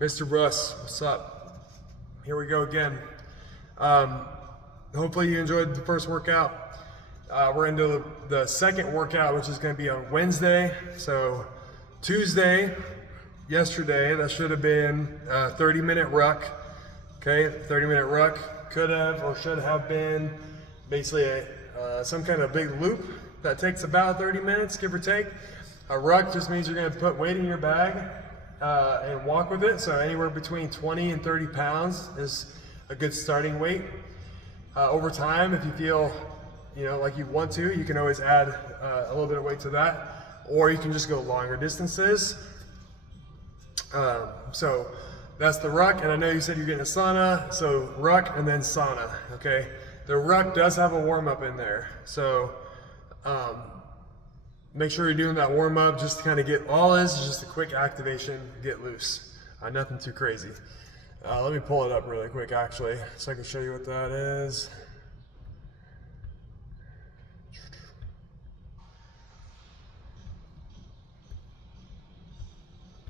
Mr. Russ, what's up? Here we go again. Hopefully you enjoyed the first workout. We're into the second workout, which is going to be on Wednesday. So Tuesday, yesterday, that should have been a 30-minute ruck. Okay, 30-minute ruck could have or should have been basically some kind of big loop that takes about 30 minutes, give or take. A ruck just means you're going to put weight in your bag and walk with it. So anywhere between 20 and 30 pounds is a good starting weight. Over time, if you feel like you want to, you can always add a little bit of weight to that, or you can just go longer distances. So that's the ruck, and I know you said you're getting a sauna, so ruck and then sauna, okay? The ruck does have a warm-up in there, so make sure you're doing that warm-up just to kind of get, all this is just a quick activation, get loose. Nothing too crazy. Let me pull it up really quick actually, so I can show you what that is.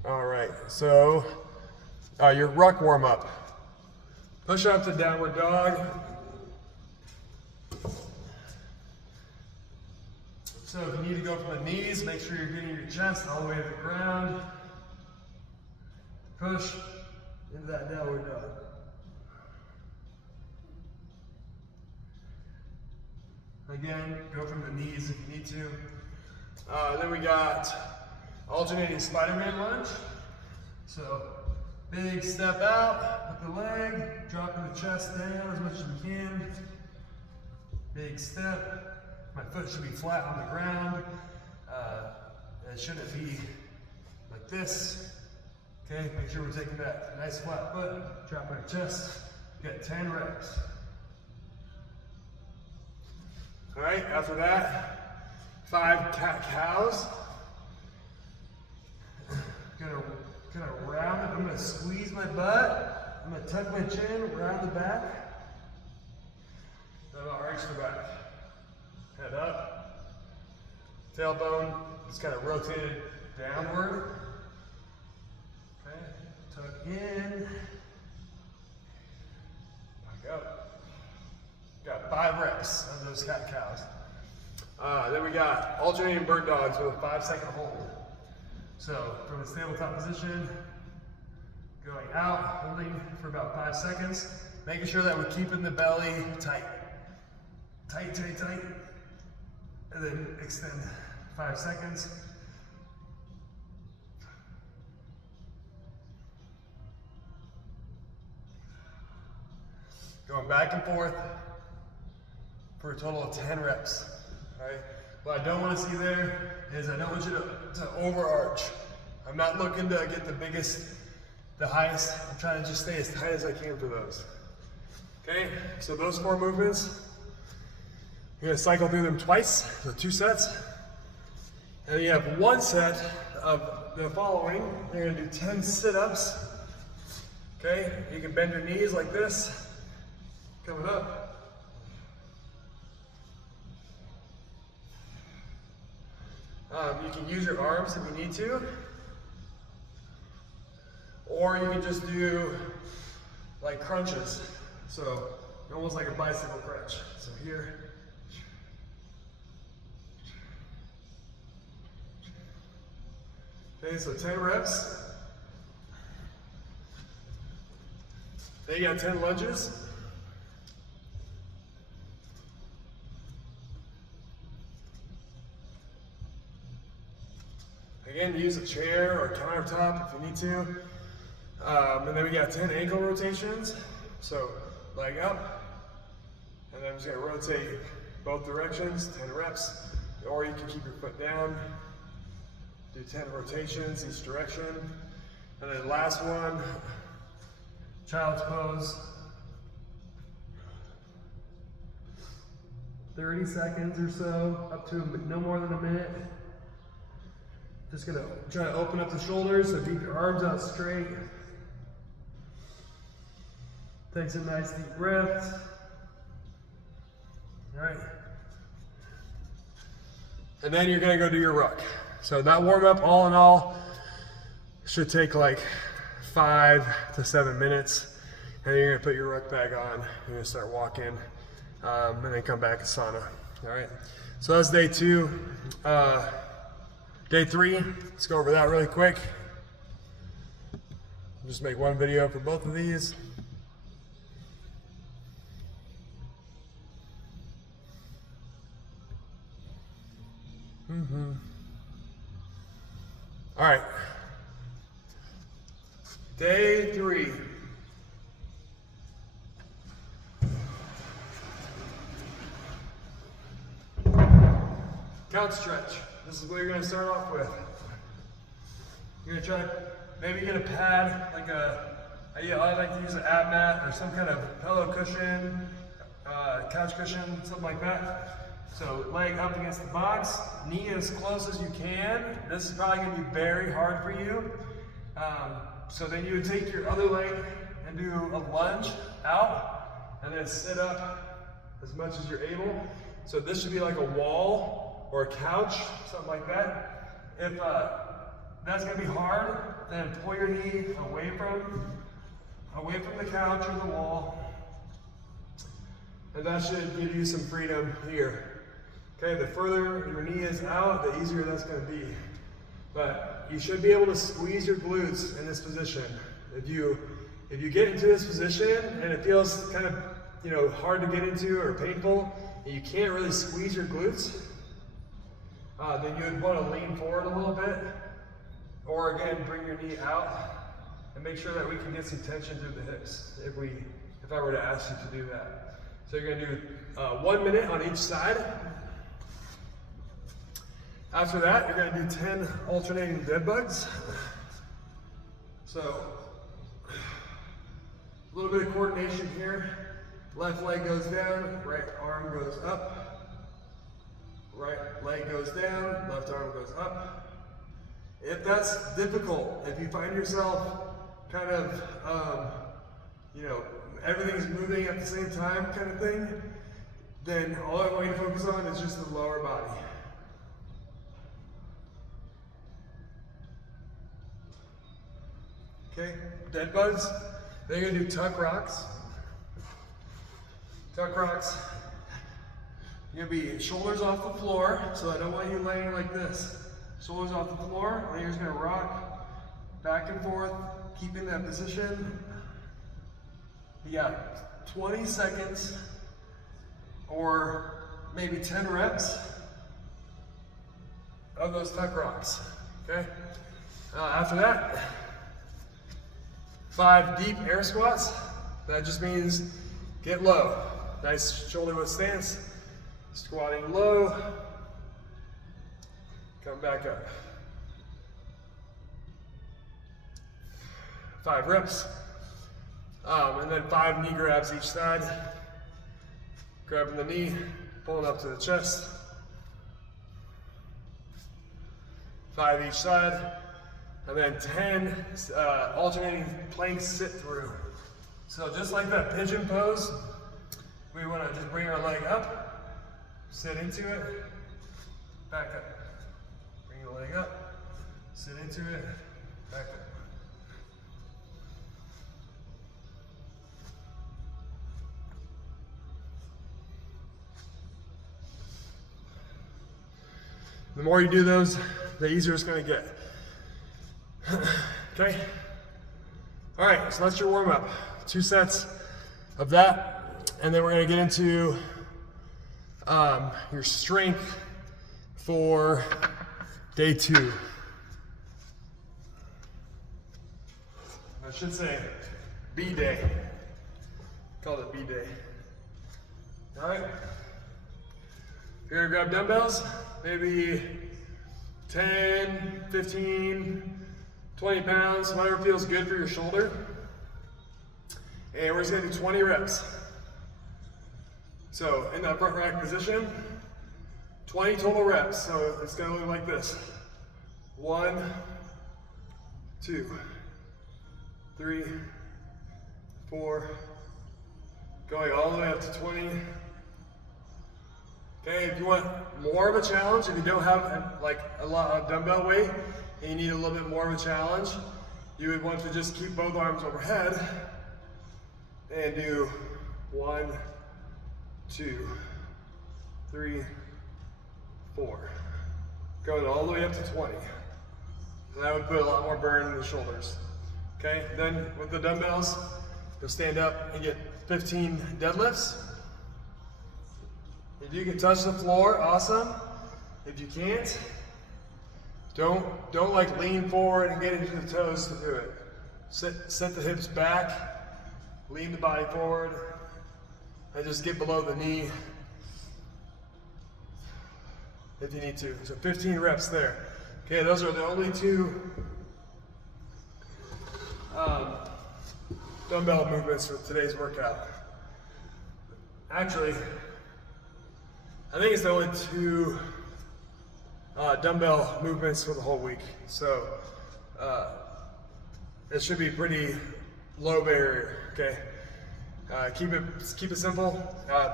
All right, so your ruck warm-up. Push up to downward dog. So if you need to go from the knees, make sure you're getting your chest all the way to the ground. Push into that downward dog. Again, go from the knees if you need to. Then we got alternating Spider-Man lunge. So big step out with the leg, dropping the chest down as much as we can. Big step. My foot should be flat on the ground. It shouldn't be like this. Okay, make sure we're taking that nice flat foot, dropping our chest. Get 10 reps. All right, after that, 5 cat-cows. Gonna round it. I'm gonna squeeze my butt. I'm gonna tuck my chin, round the back. Then I'll arch the back. Head up. Tailbone is kind of rotated downward. Okay, tuck in. Back up. Got 5 reps of those cat-cows. Then we got alternating bird dogs with a 5-second hold. So from the tabletop position, going out, holding for about 5 seconds, making sure that we're keeping the belly tight. Tight, tight, tight. And then extend 5 seconds. Going back and forth for a total of 10 reps. All right. What I don't want to see there is I don't want you to overarch. I'm not looking to get the biggest, the highest. I'm trying to just stay as tight as I can for those. Okay, so those 4 movements, you're gonna cycle through them twice, so 2 sets. And then you have 1 set of the following. You're gonna do 10 sit-ups. Okay, you can bend your knees like this, coming up. You can use your arms if you need to, or you can just do like crunches, so almost like a bicycle crunch. So here, okay, so 10 reps. Then you got 10 lunges. Again, use a chair or countertop if you need to. And then we got 10 ankle rotations. So leg up, and then I'm just gonna rotate both directions, 10 reps. Or you can keep your foot down, do 10 rotations each direction. And then last one, child's pose. 30 seconds or so, up to no more than a minute. Just gonna try to open up the shoulders, so keep your arms out straight. Take some nice deep breaths. All right. And then you're gonna go do your ruck. So that warm up, all in all, should take like 5 to 7 minutes. And then you're gonna put your ruck bag on. You're gonna start walking, and then come back to sauna. All right. So that's day 2. Day 3, let's go over that really quick. Just make one video for both of these. All right. Day 3. Couch stretch. This is what you're going to start off with. You're going to try, maybe get a pad, like I like to use an ab mat or some kind of pillow cushion, couch cushion, something like that. So leg up against the box, knee as close as you can. This is probably going to be very hard for you. So then you would take your other leg and do a lunge out, and then sit up as much as you're able. So this should be like a wall or a couch, something like that. If that's going to be hard, then pull your knee away from the couch or the wall, and that should give you some freedom here. Okay, the further your knee is out, the easier that's going to be. But you should be able to squeeze your glutes in this position. If you get into this position and it feels kind of hard to get into or painful, and you can't really squeeze your glutes, then you would want to lean forward a little bit, or again bring your knee out and make sure that we can get some tension through the hips. If I were to ask you to do that, so you're going to do 1 minute on each side. After that, you're going to do 10 alternating dead bugs. So, a little bit of coordination here. Left leg goes down, right arm goes up. Right leg goes down, left arm goes up. If that's difficult, if you find yourself kind of, everything's moving at the same time kind of thing, then all I want you to focus on is just the lower body. Okay, dead bugs. Then you're gonna do tuck rocks. Tuck rocks. You're gonna be shoulders off the floor, so I don't want you laying like this. Shoulders off the floor, and then you're just gonna rock back and forth, keeping that position. You got 20 seconds or maybe 10 reps of those tuck rocks, okay? After that, 5 deep air squats. That just means get low. Nice shoulder width stance. Squatting low. Come back up. 5 reps. And then 5 knee grabs each side. Grabbing the knee, pulling up to the chest. 5 each side. And then 10 alternating plank sit through. So just like that pigeon pose, we want to just bring our leg up, sit into it, back up. Bring the leg up, sit into it, back up. The more you do those, the easier it's going to get. Okay? All right, so that's your warm up. 2 sets of that, and then we're going to get into your strength for day 2. I should say B day. Call it B day. All right? You're going to grab dumbbells, maybe 10, 15, 20 pounds, whatever feels good for your shoulder. And we're just gonna do 20 reps. So in that front rack position, 20 total reps. So it's gonna look like this. 1, 2, 3, 4, going all the way up to 20. Okay, if you want more of a challenge, if you don't have like a lot of dumbbell weight and you need a little bit more of a challenge, you would want to just keep both arms overhead and do 1, 2, 3, 4. Going all the way up to 20. And that would put a lot more burn in the shoulders. Okay, then with the dumbbells, you'll stand up and get 15 deadlifts. If you can touch the floor, awesome. If you can't, don't like lean forward and get into the toes to do it. Set the hips back, lean the body forward, and just get below the knee if you need to. So 15 reps there. Okay, those are the only 2 dumbbell movements for today's workout. Actually, I think it's the only 2 dumbbell movements for the whole week. So it should be pretty low barrier. Okay, keep it simple.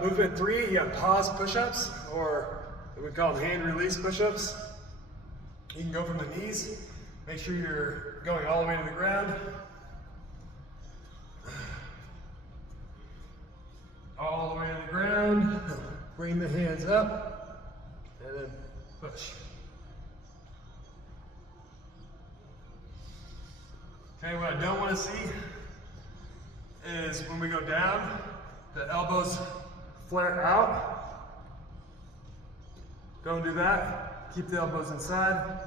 Movement 3, you got pause push-ups, or we call them hand release push-ups. You can go from the knees. Make sure you're going all the way to the ground. All the way to the ground. Bring the hands up, and then push. Okay, what I don't want to see is when we go down, the elbows flare out. Don't do that. Keep the elbows inside.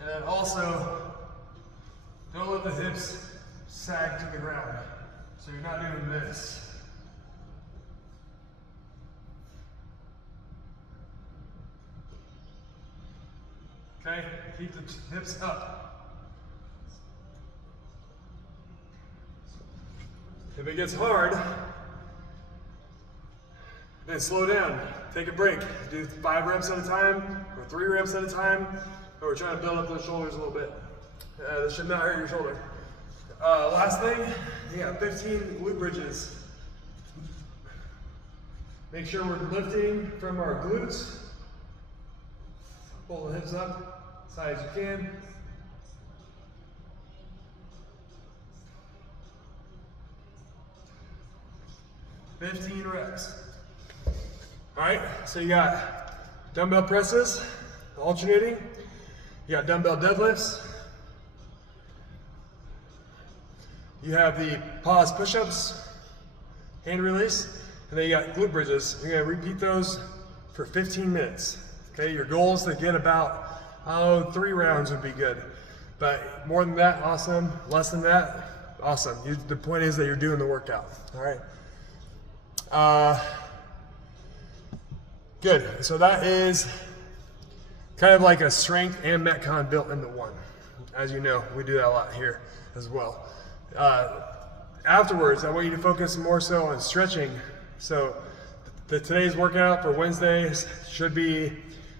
And then also, don't let the hips sag to the ground. So you're not doing this. Okay, keep the hips up. If it gets hard, then slow down. Take a break. Do 5 reps at a time, or 3 reps at a time, but we're trying to build up those shoulders a little bit. This should not hurt your shoulder. Last thing, you got 15 glute bridges. Make sure we're lifting from our glutes. Pull the hips up as high as you can. $15 reps. All right, so you got dumbbell presses, alternating. You got dumbbell deadlifts. You have the pause push-ups, hand release, and then you got glute bridges. You're gonna repeat those for 15 minutes. Okay, your goal is to get about 3 rounds would be good. But more than that, awesome. Less than that, awesome. The point is that you're doing the workout. All right. Good. So that is kind of like a strength and Metcon built into one. As you know, we do that a lot here as well. Afterwards, I want you to focus more so on stretching. So today's workout for Wednesdays should be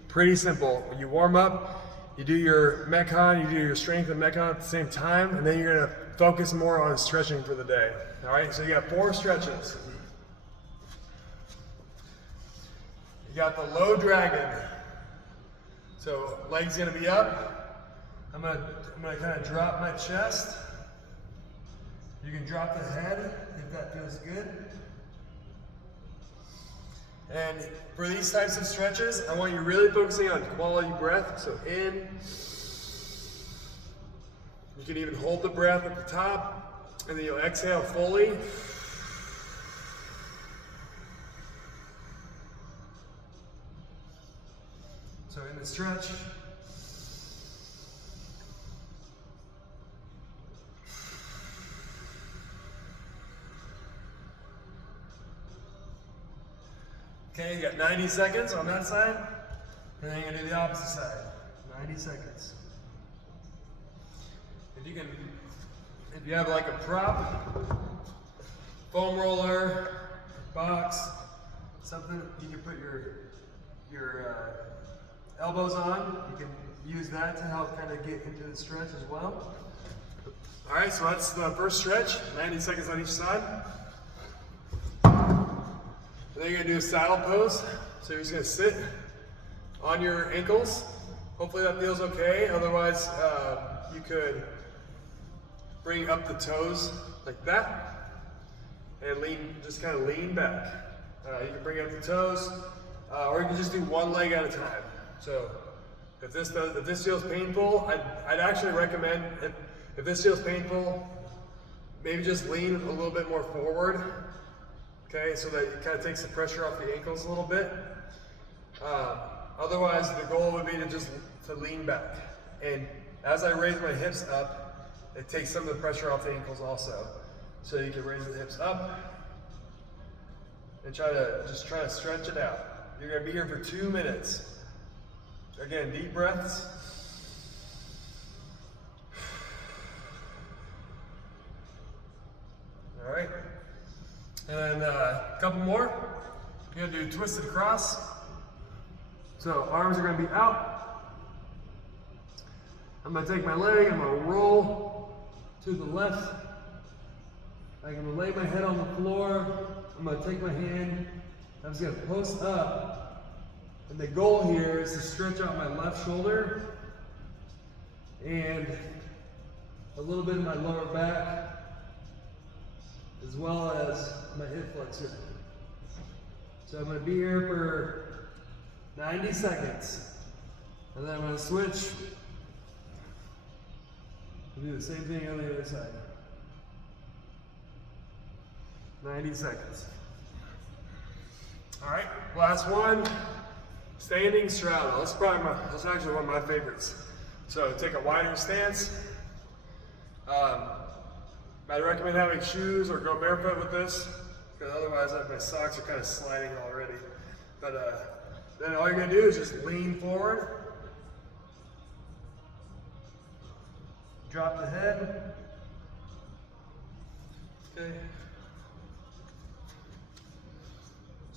pretty simple. When you warm up, you do your Metcon, you do your strength and Metcon at the same time, and then you're gonna focus more on stretching for the day. All right, so you got 4 stretches. You got the low dragon. So legs gonna be up. I'm gonna kind of drop my chest. You can drop the head if that feels good. And for these types of stretches, I want you really focusing on quality breath. So in, you can even hold the breath at the top, and then you'll exhale fully. So in the stretch, okay, you got 90 seconds on that side, and then you're gonna do the opposite side. 90 seconds. If you have like a prop, foam roller, box, something you can put your elbows on, you can use that to help kind of get into the stretch as well. All right, so that's the first stretch, 90 seconds on each side. And then you're gonna do a saddle pose. So you're just gonna sit on your ankles Hopefully that feels okay. Otherwise, you could bring up the toes like that and lean, just kind of lean back. You can bring up the toes, or you can just do one leg at a time. So if this feels painful, I'd actually recommend, if this feels painful, maybe just lean a little bit more forward, okay, so that it kind of takes the pressure off the ankles a little bit. Otherwise, the goal would be to lean back. And as I raise my hips up, it takes some of the pressure off the ankles also. So you can raise the hips up and try to stretch it out. You're gonna be here for 2 minutes. Again, deep breaths. All right. And then a couple more. You're gonna do twisted cross. So arms are gonna be out. I'm gonna take my leg, I'm gonna roll to the left. I'm gonna lay my head on the floor. I'm gonna take my hand, I'm just gonna post up. And the goal here is to stretch out my left shoulder and a little bit of my lower back, as well as my hip flexor. So I'm gonna be here for 90 seconds. And then I'm gonna switch and do the same thing on the other side. 90 seconds. All right, last one. Standing straddle. That's actually one of my favorites. So take a wider stance. I'd recommend having shoes or go barefoot with this, because otherwise my socks are kind of sliding already. But then all you're gonna do is just lean forward, drop the head. Okay.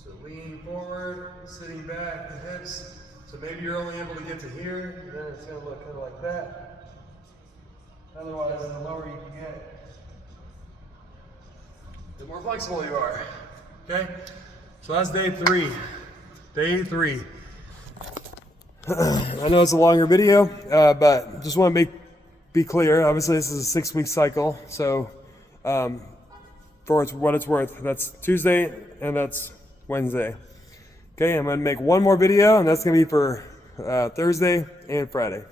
So lean forward, sitting back, the hips. So maybe you're only able to get to here, and then it's gonna look kind of like that. Otherwise, the lower you can get, the more flexible you are. Okay? So that's day 3. Day 3. I know it's a longer video, but just want to be clear. Obviously, this is a 6-week cycle. So for what it's worth, that's Tuesday and that's Wednesday. Okay, I'm going to make one more video, and that's going to be for Thursday and Friday.